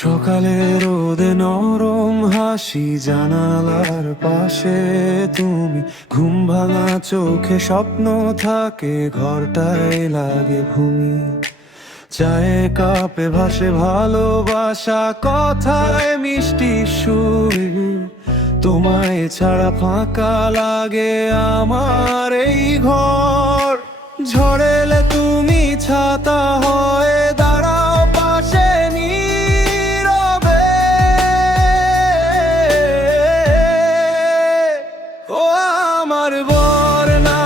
সকালে রোদে নরম হাসি, জানালার পাশে তুমি, ঘুম ভাঙা চোখে স্বপ্ন থাকে, ঘরটায় লাগে ভূমি। চায়ে কাপে ভাসে ভালোবাসা, কথায় মিষ্টি সুর। তোমায় ছাড়া ফাঁকা লাগে আমার এই ঘর। ঝড় এলে তুমি ছাতা হয়ে দাঁড়াও পাশে নীরবে। ও আমার বর্ণা,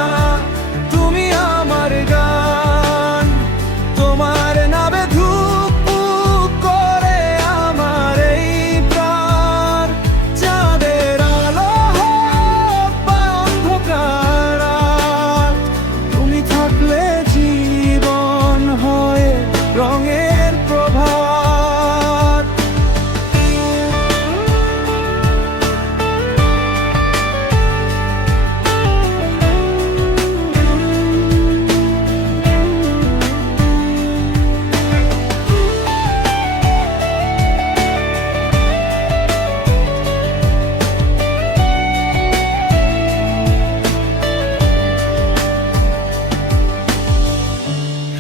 তুমি আমার গান। তোমার নামে ধূপ পুক করে আমার এই প্রাণ। চাঁদের আলো হোক বা অন্ধকার রাত, তুমি থাকলে জীবন হয় রঙের প্রভাত।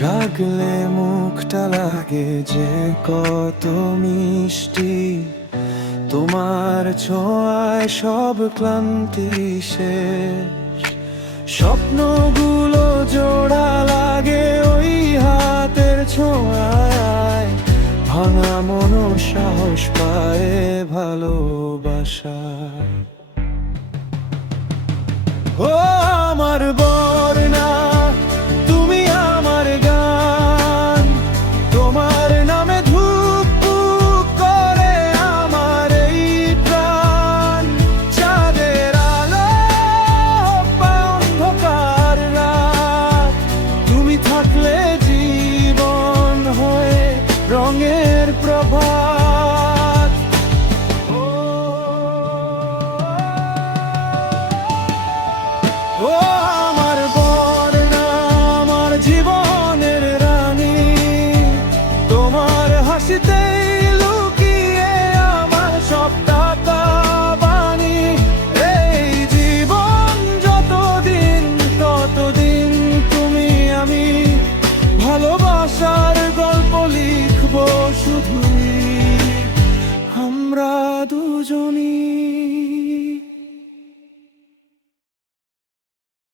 রাগলে মুখটা লাগে যে কত মিষ্টি, তোমার ছোঁয়ায় সব ক্লান্তি শেষ। স্বপ্নগুলো জোড়া লাগে ওই হাতের ছোঁয়ায়, ভাঙা মনও সাহস পায় ভালোবাসা। ও আমার